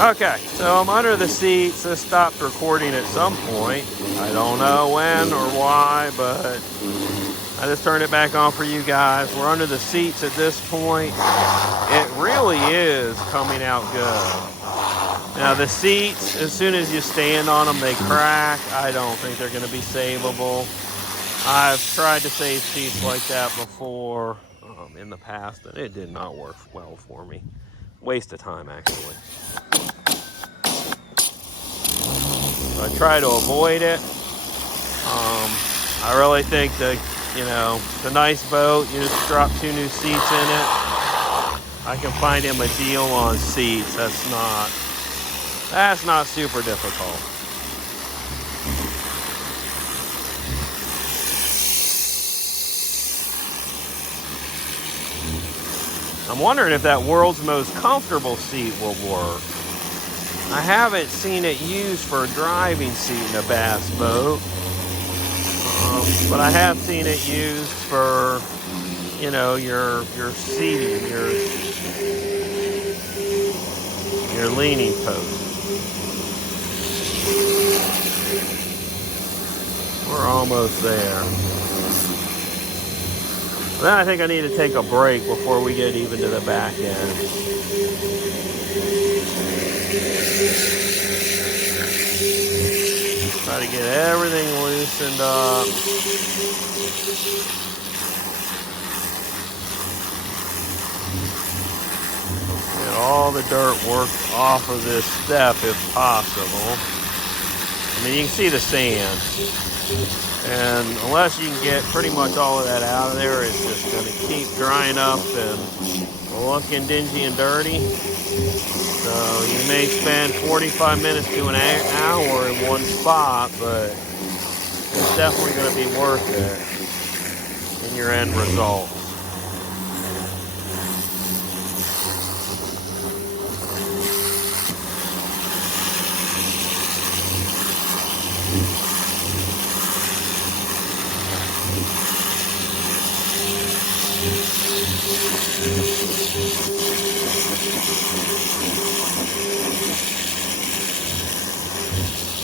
Okay, so I'm under the seats. This stopped recording at some point. I don't know when or why, but I just turned it back on for you guys. We're under the seats at this point. It really is coming out good. Now the seats, as soon as you stand on them, they crack. I don't think they're going to be savable. I've tried to save seats like that before in the past, and it did not work well for me. Waste of time, actually. So I try to avoid it. I really think that, it's a nice boat. You just drop 2 new seats in it. I can find him a deal on seats. That's not super difficult. I'm wondering if that world's most comfortable seat will work. I haven't seen it used for a driving seat in a bass boat, but I have seen it used for, your seating, your leaning post. We're almost there. Then I think I need to take a break before we get even to the back end. Try to get everything loosened up. Get all the dirt worked off of this step if possible. I mean, you can see the sand. And unless you can get pretty much all of that out of there, it's just going to keep drying up and looking dingy and dirty. So you may spend 45 minutes to an hour in one spot, but it's definitely going to be worth it in your end result.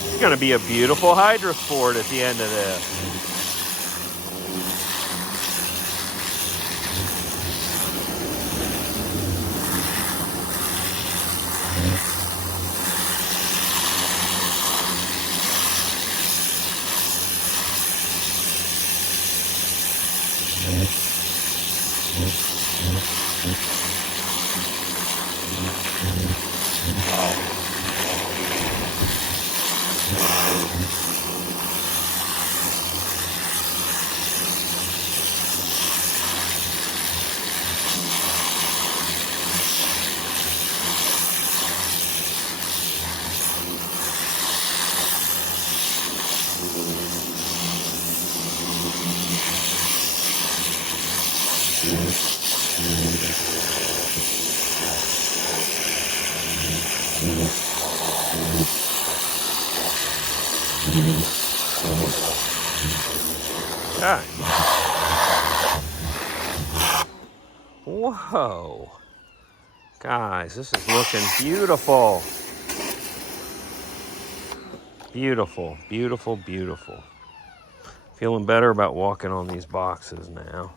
It's going to be a beautiful hydrosport at the end of this. Okay. Whoa. Guys, this is looking beautiful. Beautiful, beautiful, beautiful. Feeling better about walking on these boxes now.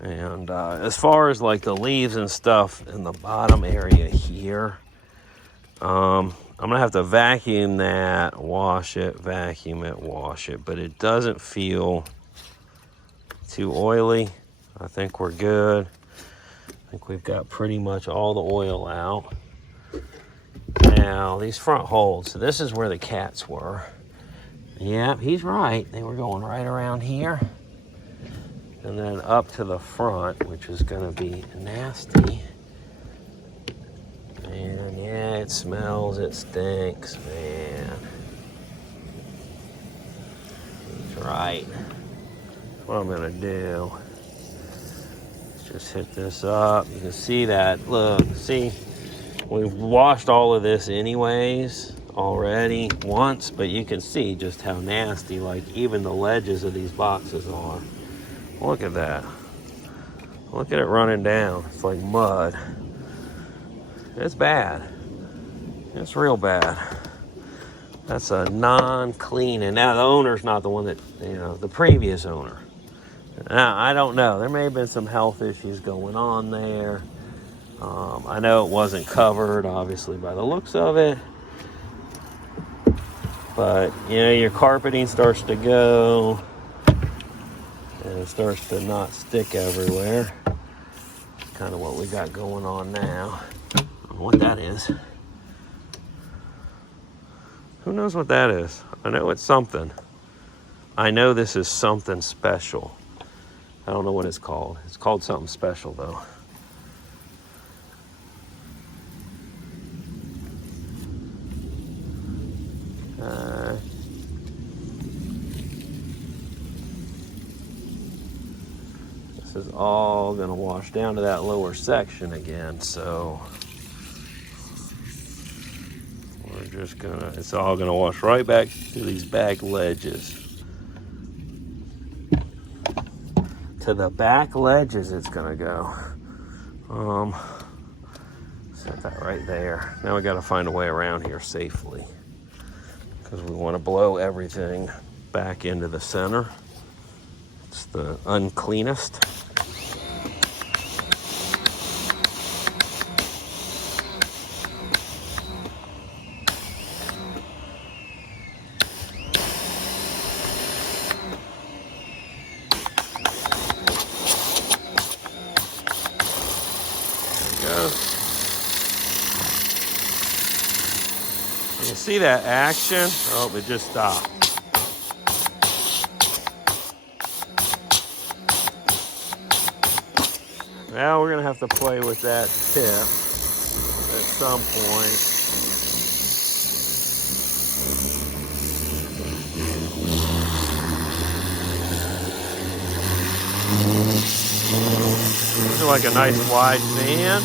And as far as like the leaves and stuff in the bottom area here, I'm going to have to vacuum that, wash it, vacuum it, wash it. But it doesn't feel too oily. I think we're good. I think we've got pretty much all the oil out. Now, these front holds. So this is where the cats were. Yep, he's right. They were going right around here. And then up to the front, which is going to be nasty. And yeah, it smells, it stinks, man. That's right. That's what I'm going to do. Let's just hit this up. You can see that. Look, see, we've washed all of this anyways already once, but you can see just how nasty, like, even the ledges of these boxes are. Look at that. Look at it running down. It's like mud. It's bad. It's real bad. That's a non-clean, and now the owner's not the one that, the previous owner. Now, I don't know. There may have been some health issues going on there. I know it wasn't covered, obviously, by the looks of it. But, your carpeting starts to go, and it starts to not stick everywhere. Kind of what we got going on now. I don't know what that is. Who knows what that is? I know it's something. I know this is something special. I don't know what it's called. It's called something special, though. This is all going to wash down to that lower section again, so we're just it's all going to wash right back to these back ledges. To the back ledges it's going to go. Set that right there. Now we got to find a way around here safely, because we want to blow everything back into the center. It's the uncleanest. You see that action? Oh, it just stopped. Now we're going to have to play with that tip at some point. This is like a nice wide fan.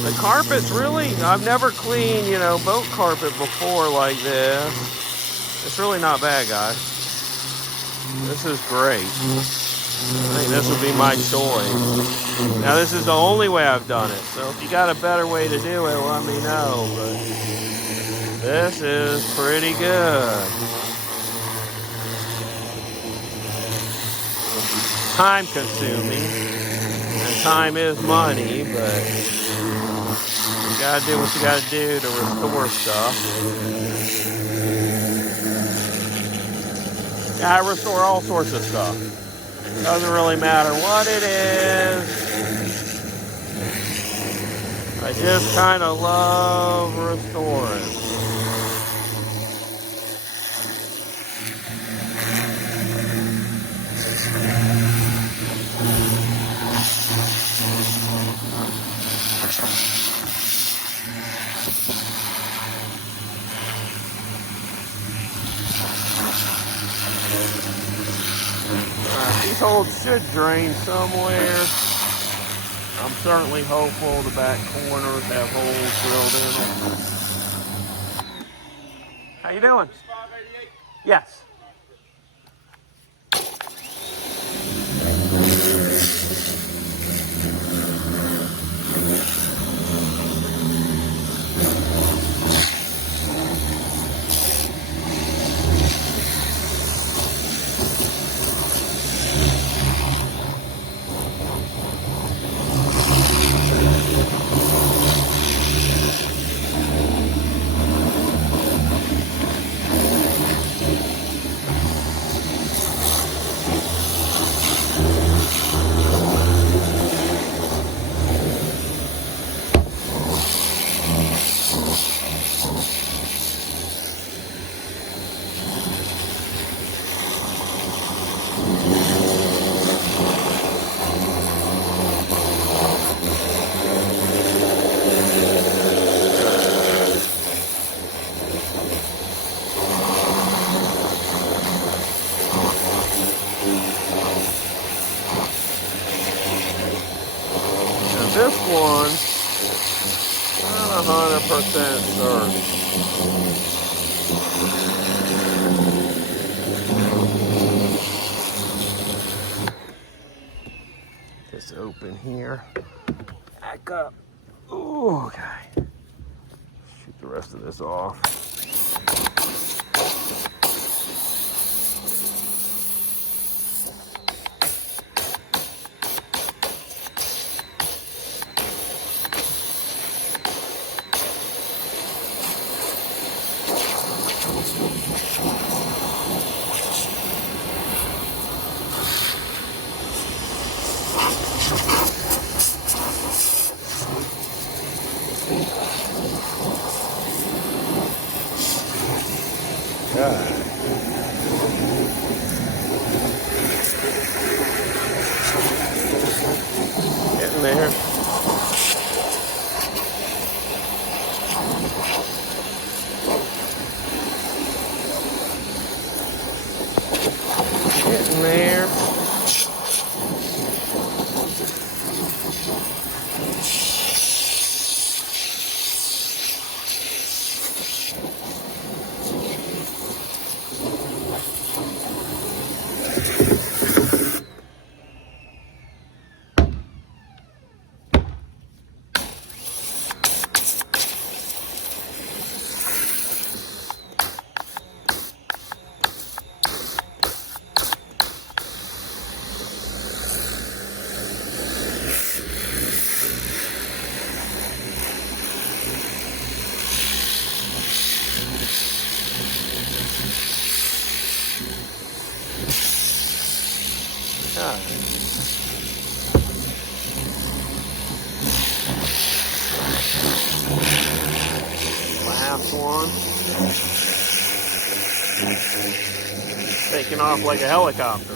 The carpet's really, I've never cleaned, boat carpet before like this. It's really not bad, guys. This is great. I think this would be my choice. Now, this is the only way I've done it. So if you got a better way to do it, let me know. But this is pretty good. Time consuming. And time is money, but you gotta do what you gotta do to restore stuff. Yeah, I restore all sorts of stuff. Doesn't really matter what it is. I just kind of love restoring. These holes should drain somewhere. I'm certainly hopeful the back corners have holes drilled in them. How you doing? Yes. This one, not 100% certain. Just open here, back up. Ooh, okay. Shoot the rest of this off. God. Getting there. Getting there. God. Last one. Taking off like a helicopter.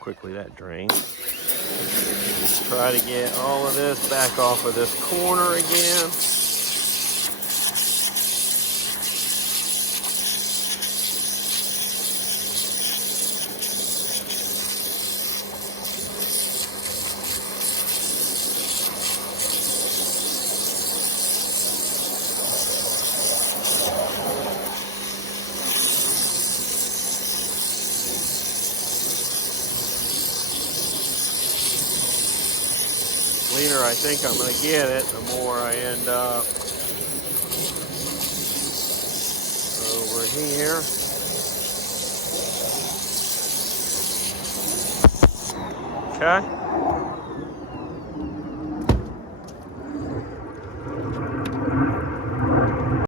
Quickly that drains. Try to get all of this back off of this corner again. Cleaner I think I'm going to get it, the more I end up over here. Okay.